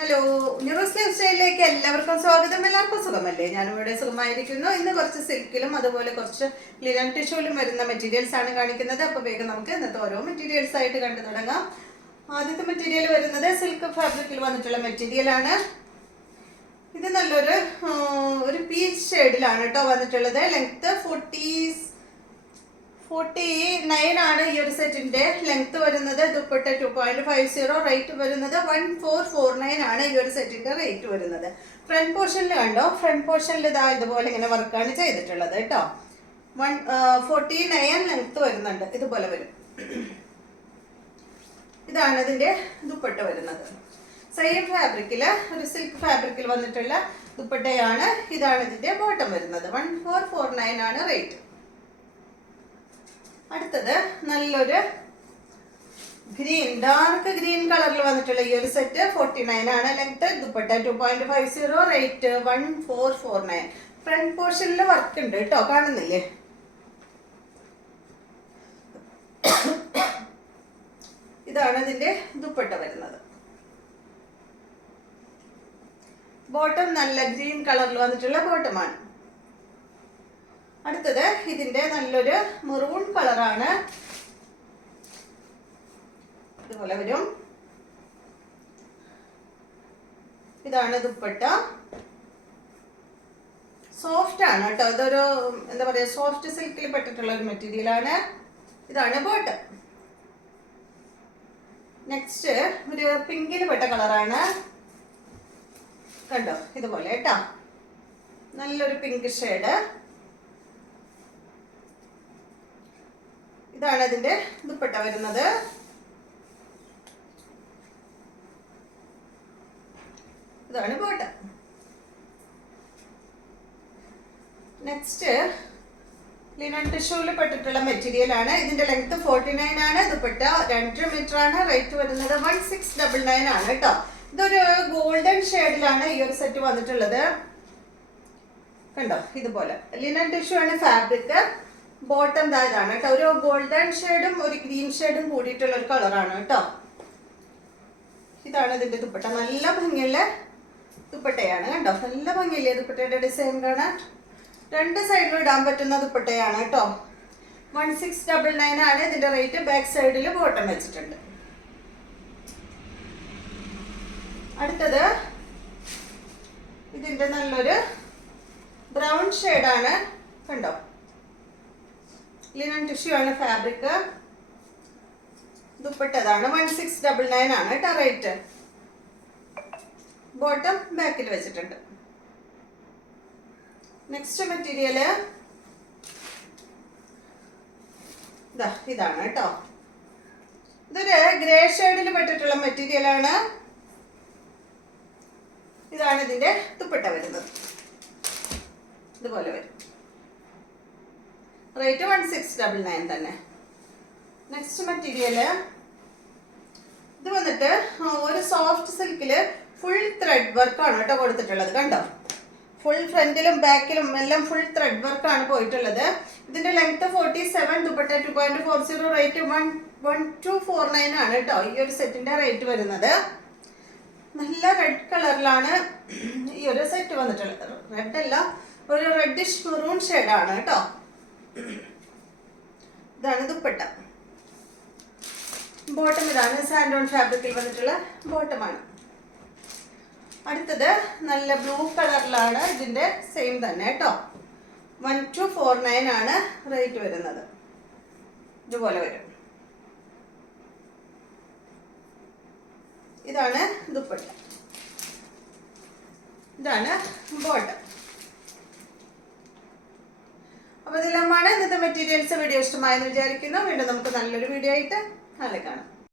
Hello, ന്യൂറോസ് life സ്റ്റൈലിലേക്ക് എല്ലാവർക്കും സ്വാഗതം. എല്ലാവർക്കും സുഖമല്ലേ? ഞാനും ഇവിടെ സുഖമായിരിക്കുന്നു. ഇന്ന് കുറച്ച് സിൽക്കിലും അതുപോലെ കുറച്ച് ലിനൻ ടിഷ്യൂലും വരുന്ന മെറ്റീരിയൽസ് ആണ് കാണിക്കുന്നത്. അപ്പോൾ വേഗം നമുക്ക് ഇന്നത്തെ ഓരോ മെറ്റീരിയൽസ് ആയിട്ട് കണ്ടു തുടങ്ങാം. ആദ്യത്തെ മെറ്റീരിയൽ വരുന്നത് സിൽക്ക് ഫാബ്രിക്കിൽ വന്നിട്ടുള്ള മെറ്റീരിയൽ ആണ്. ഇത് നല്ലൊരു പീച്ച് ഷെയ്ഡിലാണ് കേട്ടോ വന്നിട്ടുള്ളത്. ലെങ്ത് 49 ആണ് ഈ ഒരു സെറ്റിന്റെ ലെങ്ത് വരുന്നത്. ദുപ്പട്ട 2.50, റേറ്റ് വരുന്നത് 1449 ആണ് ഈ ഒരു സെറ്റിന്റെ റേറ്റ് വരുന്നത്. ഫ്രണ്ട് പോർഷനിൽ കണ്ടോ, ഫ്രണ്ട് പോർഷനിൽ ഇതാ ഇതുപോലെ ഇങ്ങനെ വർക്കാണ് ചെയ്തിട്ടുള്ളത് കേട്ടോ. 149 ലെങ്ത് വരുന്നുണ്ട്. ഇതുപോലെ വരും. ഇതാണ് ഇതിന്റെ ദുപ്പട്ട വരുന്നത്. സെയിം ഫാബ്രിക്കില് ഒരു സിൽക്ക് ഫാബ്രിക്കിൽ വന്നിട്ടുള്ള ദുപ്പട്ടയാണ്. ഇതാണ് ഇതിന്റെ ബോട്ടം വരുന്നത്. 1449 ആണ് റേറ്റ്. അടുത്തത് നല്ലൊരു ഗ്രീൻ, ഡാർക്ക് ഗ്രീൻ കളറിൽ വന്നിട്ടുള്ള ഈ ഒരു സെറ്റ് 49 ആണ് ലെങ്ത്. ദുപ്പട്ട 2.50, റേറ്റ് 1449. ഫ്രണ്ട് പോർഷനിൽ വർക്ക് ഉണ്ട് കേട്ടോ, കാണുന്നില്ലേ? ഇതാണ് ഇതിന്റെ ദുപ്പട്ട വരുന്നത്. ബോട്ടം നല്ല ഗ്രീൻ കളറിൽ വന്നിട്ടുള്ള ബോട്ടമാണ്. അടുത്തത് ഇതിന്റെ നല്ലൊരു മെറൂൺ കളറാണ്. ഇതുപോലെ വരും. ഇതാണ് ദുപ്പട്ട. സോഫ്റ്റ് ആണ് കേട്ടോ. ഇതൊരു എന്താ പറയാ, സോഫ്റ്റ് സിൽക്കിൽ പെട്ടിട്ടുള്ള ഒരു മെറ്റീരിയൽ ആണ്. ഇതാണ് ബോട്ടം. നെക്സ്റ്റ് ഒരു പിങ്കിന് പെട്ട കളറാണ്. കണ്ടോ, ഇതുപോലെ കേട്ടോ, നല്ലൊരു പിങ്ക് ഷെയ്ഡ്. ഇതാണ് ഇതിന്റെ ദുപ്പട്ട വരുന്നത്. ഇതാണ് ബോട്ടം. നെക്സ്റ്റ് ലിനൻ ടിഷ്യൂവിൽ പെട്ടിട്ടുള്ള മെറ്റീരിയൽ ആണ്. ഇതിന്റെ ലെങ്ത് 49 ആണ്. ദുപ്പട്ട 2 മീറ്റർ ആണ്. റേറ്റ് വരുന്നത് 1699 ആണ് കേട്ടോ. ഇതൊരു ഗോൾഡൻ ഷെയ്ഡിലാണ് ഈ ഒരു സെറ്റ് വന്നിട്ടുള്ളത്. കണ്ടോ, ഇതുപോലെ ലിനൻ ടിഷ്യൂ ആണ് ഫാബ്രിക്. ബോട്ടം ഇതാണ് കേട്ടോ. ഒരു ഗോൾഡൻ ഷെയ്ഡും ഒരു ഗ്രീൻ ഷെയ്ഡും കൂടിയിട്ടുള്ള ഒരു കളറാണ് കേട്ടോ. ഇതാണ് ഇതിന്റെ ദുപ്പട്ട. നല്ല ഭംഗിയുള്ള ദുപ്പട്ടയാണ്. കണ്ടോ, നല്ല ഭംഗിയില്ലേ ദുപ്പട്ടയുടെ ഡിസൈൻ കാണാൻ. രണ്ട് സൈഡിലും ഇടാൻ പറ്റുന്ന ദുപ്പട്ടയാണ് കേട്ടോ. 1699 ആണ് ഇതിന്റെ റേറ്റ്. ബാക്ക് സൈഡിൽ ബോട്ടം വെച്ചിട്ടുണ്ട്. അടുത്തത് ഇതിന്റെ നല്ലൊരു ബ്രൗൺ ഷെയ്ഡാണ്. കണ്ടോ, ലിനൻ ടിഷ്യൂ ആണ് ഫാബ്രിക്. ദുപ്പട്ടതാണ് 1699 ആണ് കേട്ടോ റേറ്റ്. ബോട്ടം ബാക്കിൽ വെച്ചിട്ടുണ്ട്. നെക്സ്റ്റ് മെറ്റീരിയല് ഇതാണ് കേട്ടോ. ഇതൊരു ഗ്രേ ഷെയ്ഡിൽ പെട്ടിട്ടുള്ള മെറ്റീരിയൽ ആണ്. ഇതാണ് ഇതിന്റെ ദുപ്പട്ട വരുന്നത്. ഇതുപോലെ വരും. റേറ്റ് 1699 തന്നെ. നെക്സ്റ്റ് മെറ്റീരിയല് ഇത് വന്നിട്ട് ഒരു സോഫ്റ്റ് സിൽക്കില് ഫുൾ ത്രെഡ് വർക്കാണ് കേട്ടോ കൊടുത്തിട്ടുള്ളത്. കണ്ടോ, ഫുൾ ഫ്രണ്ടിലും ബാക്കിലും എല്ലാം ഫുൾ ത്രെഡ് വർക്കാണ് പോയിട്ടുള്ളത്. ഇതിന്റെ ലെങ്ത് 47, ദുപ്പട്ട 2.40, റേറ്റ് 1249 ആണ് കേട്ടോ ഈ ഒരു സെറ്റിന്റെ റേറ്റ് വരുന്നത്. നല്ല റെഡ് കളറിലാണ് ഈ ഒരു സെറ്റ് വന്നിട്ടുള്ളത്. റെഡ് അല്ല, ഒരു റെഡിഷ് മെറൂൺ ഷെയ്ഡാണ് കേട്ടോ. ഇതാണ് ദുപ്പട്ട. ബോട്ടം ഇതാണ്. സാൻഡോൺ ഫാബ്രിക്കിൽ വന്നിട്ടുള്ള ബോട്ടമാണ്. അടുത്തത് നല്ല ബ്ലൂ കളറിലാണ്. ഇതിന്റെ സെയിം തന്നെ കേട്ടോ. 1249 ആണ് റേറ്റ് വരുന്നത്. ഇതുപോലെ വരും. ഇതാണ് ദുപ്പട്ട. ഇതാണ് ബോട്ടം. അപ്പോൾ ഇതെല്ലാമാണ് ഇന്നത്തെ മെറ്റീരിയൽസ്. വീഡിയോ ഇഷ്ടമായെന്ന് വിചാരിക്കുന്നു. വീണ്ടും നമുക്ക് നല്ലൊരു വീഡിയോ ആയിട്ട് നാളെ കാണാം.